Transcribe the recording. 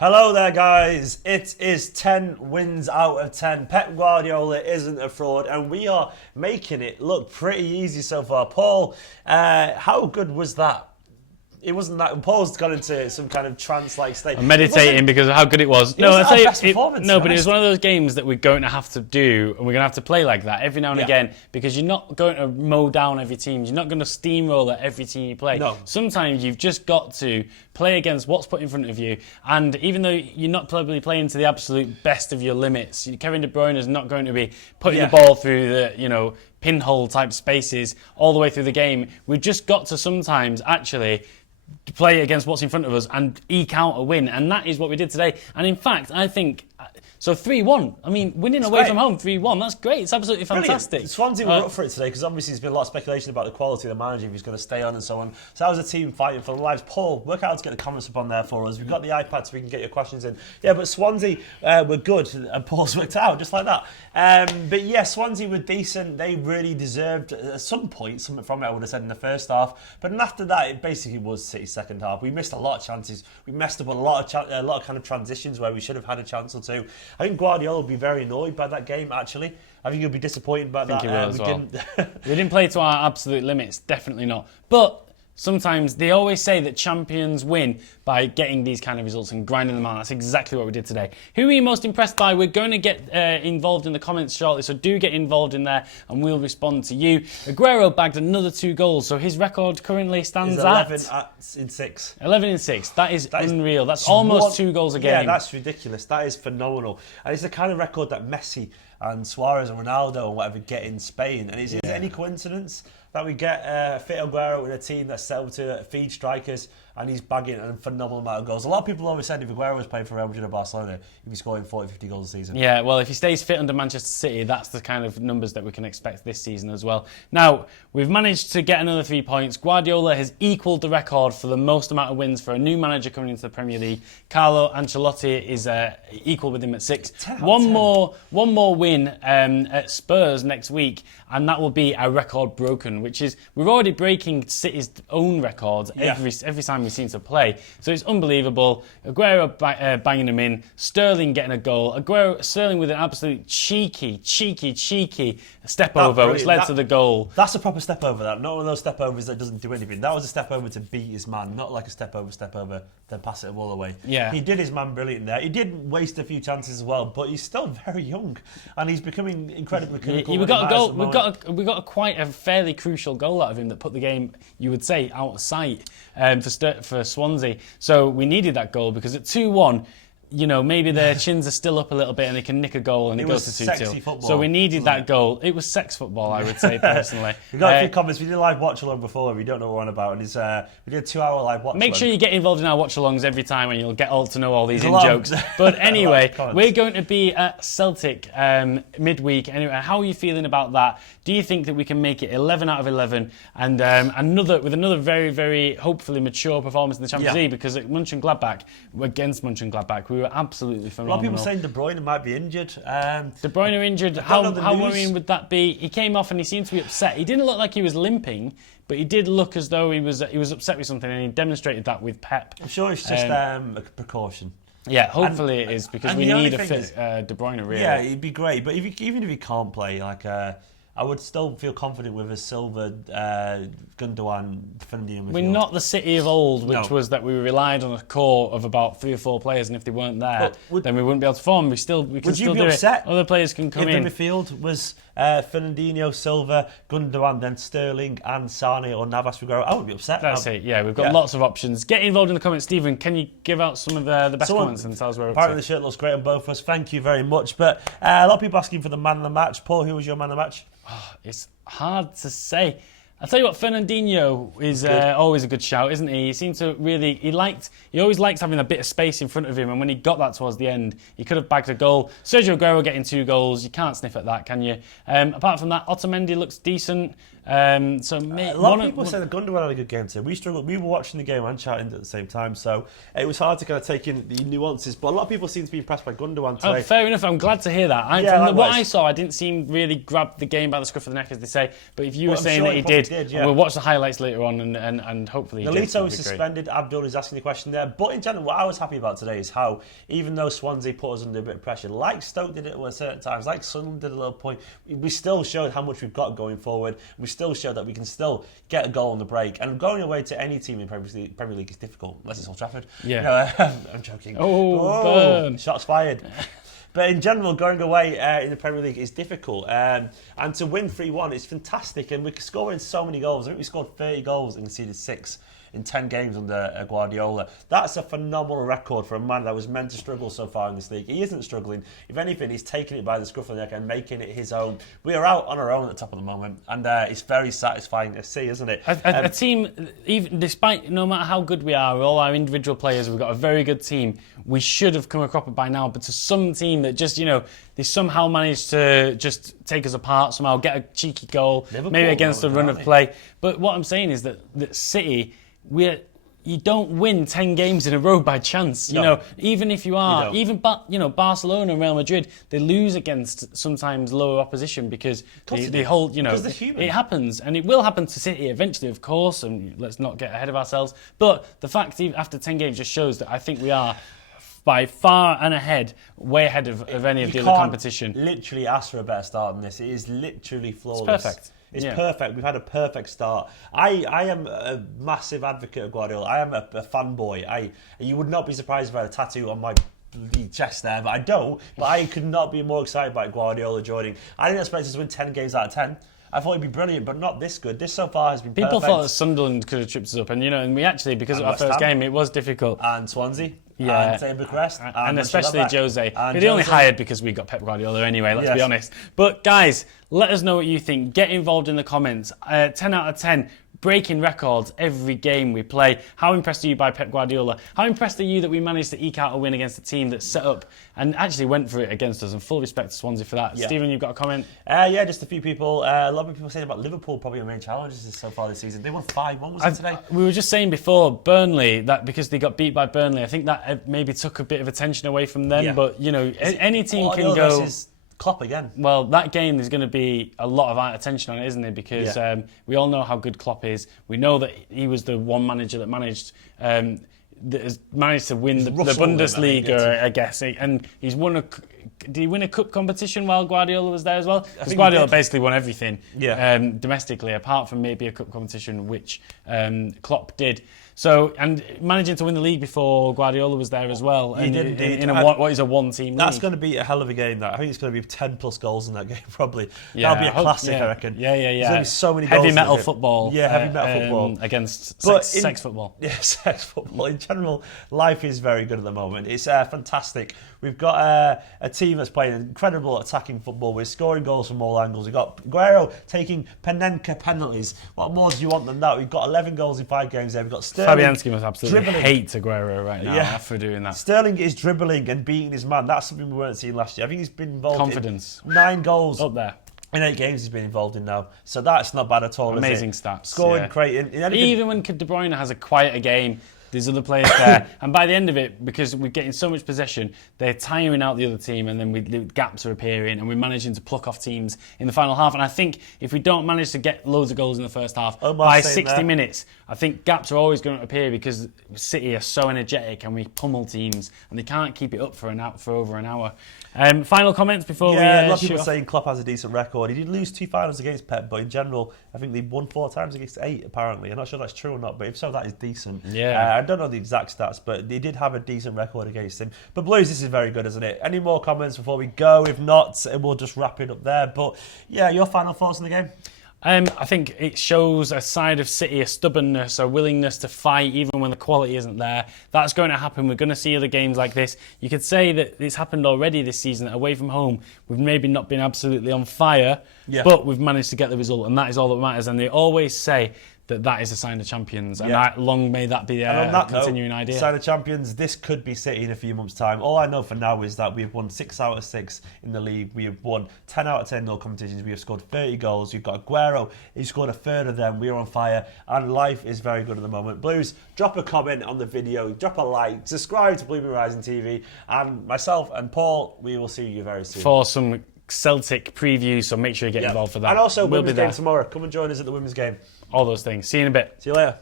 Hello there, guys. It is 10 wins out of 10. Pep Guardiola isn't a fraud, and we are making it look pretty easy so far. Paul, how good was that? It wasn't that. Paul's got into some kind of trance-like state. I'm meditating because of how good it was. No, I'd say but it was one of those games that we're going to have to do, and we're going to have to play like that every now and again, because you're not going to mow down every team. You're not going to steamroll at every team you play. No. Sometimes you've just got to play against what's put in front of you, and even though you're not probably playing to the absolute best of your limits, Kevin De Bruyne is not going to be putting the ball through the pinhole type spaces all the way through the game. We've just got to sometimes actually play against what's in front of us and eke out a win, and that is what we did today. And in fact, I think so. 3-1. I mean, winning away from home 3-1. That's great. It's absolutely fantastic. Brilliant. Swansea were up for it today because obviously there's been a lot of speculation about the quality of the manager, if he's going to stay on and so on. So that was a team fighting for their lives. Paul, work out how to get the comments up on there for us. We've got the iPad so we can get your questions in. Yeah, but Swansea were good, and Paul's worked it out just like that. But yeah, Swansea were decent. They really deserved at some point something from it, I would have said, in the first half. But then after that, it basically was City's second half. We missed a lot of chances. We messed up a lot of kind of transitions where we should have had a chance or two. I think Guardiola will be very annoyed by that game, actually. I think he'll be disappointed by that. I think he will as well. We didn't play to our absolute limits, definitely not. But sometimes they always say that champions win by getting these kind of results and grinding them out. That's exactly what we did today. Who are you most impressed by? We're going to get involved in the comments shortly, so do get involved in there and we'll respond to you. Aguero bagged another 2 goals, so his record currently stands at 11 in 6. 11 in 6. That is unreal. That's almost 2 goals a game. Yeah, that's ridiculous. That is phenomenal. And it's the kind of record that Messi and Suarez and Ronaldo and whatever get in Spain. And is it any coincidence that we get fit Aguero in a team that's set up to feed strikers, and he's bagging a phenomenal amount of goals? A lot of people always said if Aguero was playing for Real Madrid or Barcelona, he'd be scoring 40, 50 goals a season. Yeah, well, if he stays fit under Manchester City, that's the kind of numbers that we can expect this season as well. Now, we've managed to get another 3 points. Guardiola has equalled the record for the most amount of wins for a new manager coming into the Premier League. Carlo Ancelotti is equal with him at 6. One more win at Spurs next week, and that will be our record broken, which is, we're already breaking City's own records every time we seem to play. So it's unbelievable. Aguero banging them in, Sterling getting a goal, Sterling with an absolute cheeky step over, which led to the goal. That's a proper step over, that. Not one of those step overs that doesn't do anything. That was a step over to beat his man, not like a step over, then pass it all away. Yeah. He did his man brilliant there. He did waste a few chances as well, but he's still very young, and he's becoming incredibly clinical. We got a goal. We got quite a fairly crucial goal out of him that put the game, you would say, out of sight for Swansea. So we needed that goal because at 2-1, maybe their chins are still up a little bit and they can nick a goal and it goes to 2-2. So we needed that goal. It was sex football, I would say, personally. We got a few comments. We did a live watch-along before. We don't know what we're on about. And we did a 2-hour live watch-along. Make sure you get involved in our watch-alongs every time and you'll get all to know all these in-jokes. But anyway, we're going to be at Celtic midweek. Anyway, how are you feeling about that? Do you think that we can make it 11 out of 11 and another very, very hopefully mature performance in the Champions League? Because at against Mönchengladbach, we were absolutely phenomenal. A lot of people saying De Bruyne might be injured. De Bruyne injured. How worrying would that be? He came off and he seemed to be upset. He didn't look like he was limping, but he did look as though he was upset with something, and he demonstrated that with Pep. I'm sure it's just a precaution. Yeah, hopefully it is, because we need a fit De Bruyne, really. Yeah, it'd be great. But even if he can't play, I would still feel confident with a Silva, Gundogan, Fernandinho. We're not the City of old, which was that we relied on a core of about 3 or 4 players, and if they weren't there, then we wouldn't be able to perform. We can still do it. Other players can come in. If the midfield was Fernandinho, Silva, Gundogan, then Sterling and Sane or Navas Aguero, I would be upset. That's it. Yeah, we've got lots of options. Get involved in the comments, Stephen. Can you give out some of the best comments and tell us where we're up to? Apparently the shirt looks great on both of us. Thank you very much. But a lot of people asking for the man of the match. Paul, who was your man of the match? Oh, it's hard to say. I'll tell you what, Fernandinho is always a good shout, isn't he? He seemed to really, he always likes having a bit of space in front of him, and when he got that towards the end, he could have bagged a goal. Sergio Aguero getting 2 goals, you can't sniff at that, can you? Apart from that, Otamendi looks decent. So a lot of people say that Gundogan had a good game today. We struggled. We were watching the game and chatting at the same time, so it was hard to kind of take in the nuances. But a lot of people seem to be impressed by Gundogan today. Oh, fair enough. I'm glad to hear that. From what I saw, I didn't seem really grab the game by the scruff of the neck, as they say. But if you were saying that he did, we'll watch the highlights later on, and hopefully he did. Nolito was suspended. Abdul is asking the question there. But in general, what I was happy about today is how, even though Swansea put us under a bit of pressure, like Stoke did it at certain times, like Sunderland did at a little point, we still showed how much we've got going forward. We still showed that we can still get a goal on the break. And going away to any team in Premier League is difficult, unless it's Old Trafford. Yeah. I'm joking. Burn. Shots fired. But in general, going away in the Premier League is difficult. And to win 3-1 is fantastic. And we're scoring so many goals. I think we scored 30 goals and conceded 6 in 10 games under Guardiola. That's a phenomenal record for a man that was meant to struggle so far in this league. He isn't struggling. If anything, he's taking it by the scruff of the neck and making it his own. We are out on our own at the top of the moment, and it's very satisfying to see, isn't it? A team, even despite no matter how good we are, all our individual players, we've got a very good team. We should have come a cropper by now, but to some team that just, they somehow managed to just take us apart, somehow get a cheeky goal, Liverpool, maybe against a run of play. But what I'm saying is that City, you don't win 10 games in a row by chance. You know, even if you are, Barcelona and Real Madrid, they lose against sometimes lower opposition because they hold, it happens, and it will happen to City eventually, of course, and let's not get ahead of ourselves. But the fact after 10 games just shows that I think we are by far and ahead, way ahead of any of the other competition. Literally ask for a better start than this. It is literally flawless. It's perfect. It's perfect. We've had a perfect start. I am a massive advocate of Guardiola. I am a fanboy. You would not be surprised if I had a tattoo on my bloody chest there, but I don't. But I could not be more excited by Guardiola joining. I didn't expect us to win 10 games out of 10. I thought he'd be brilliant, but not this good. This so far has been perfect. People thought that Sunderland could have tripped us up, and we actually, because of our first game, it was difficult. And Swansea. And Bucharest. And especially Jose. But they only hired because we got Pep Guardiola anyway, let's be honest. But guys, let us know what you think. Get involved in the comments. 10 out of 10. Breaking records every game we play. How impressed are you by Pep Guardiola? How impressed are you that we managed to eke out a win against a team that's set up and actually went for it against us? And full respect to Swansea for that. Stephen, you've got a comment? Just a few people. A lot of people saying about Liverpool probably our main challenges so far this season. They won 5-1 was it today? We were just saying before, Burnley, that because they got beat by Burnley, I think that maybe took a bit of attention away from them. But, any team can go... Klopp again. Well, that game is going to be a lot of attention on it, isn't it? Because we all know how good Klopp is. We know that he was the one manager that managed to win the Bundesliga, I guess. And he's won did he win a cup competition while Guardiola was there as well? Because Guardiola basically won everything domestically, apart from maybe a cup competition, which Klopp did. So, and managing to win the league before Guardiola was there as well. He did. In what is a one-team league. That's going to be a hell of a game, that. I think it's going to be 10 plus goals in that game, probably. That'll be a classic, I reckon. Yeah. There's going to be so many goals. Heavy metal football. Heavy metal football. Against sex football. Yeah, sex football. In general, life is very good at the moment. It's fantastic. We've got a team that's playing incredible attacking football. We're scoring goals from all angles. We've got Aguero taking Panenka penalties. What more do you want than that? We've got 11 goals in 5 games there. We've got Sterling. Fabianski must absolutely hate Aguero right now for doing that. Sterling is dribbling and beating his man. That's something we weren't seeing last year. I think he's been involved in 9 goals. Up there. In 8 games he's been involved in now. So that's not bad at all, Amazing is it? stats. Scoring, creating. Even when De Bruyne has a quieter game, there's other players there. And by the end of it, because we're getting so much possession, they're tiring out the other team, and then the gaps are appearing, and we're managing to pluck off teams in the final half. And I think if we don't manage to get loads of goals in the first half, by 60 minutes, I think gaps are always going to appear because City are so energetic and we pummel teams, and they can't keep it up for over an hour. Final comments before we a lot of people saying Klopp has a decent record. He did lose 2 finals against Pep, but in general, I think they've won 4 times against 8, apparently. I'm not sure that's true or not, but if so, that is decent. I don't know the exact stats, but they did have a decent record against him. But Blues, this is very good, isn't it? Any more comments before we go? If not, we'll just wrap it up there. But your final thoughts on the game? I think it shows a side of City, a stubbornness, a willingness to fight even when the quality isn't there. That's going to happen. We're going to see other games like this. You could say that it's happened already this season, that away from home, we've maybe not been absolutely on fire, but we've managed to get the result, and that is all that matters. And they always say that is a sign of champions. And Yeah. long may that be And on a that continuing note, idea. sign of champions, this could be City in a few months' time. All I know for now is that we've won 6 out of 6 in the league. We have won 10 out of 10 in all competitions. We have scored 30 goals. We've got Aguero. He scored a third of them. We are on fire. And life is very good at the moment. Blues, drop a comment on the video. Drop a like. Subscribe to Blue Moon Rising TV. And myself and Paul, we will see you very soon. For some Celtic preview, so make sure you get involved for that. And also, We'll women's be there. game tomorrow. Come and join us at the women's game. All those things. See you in a bit. See you later.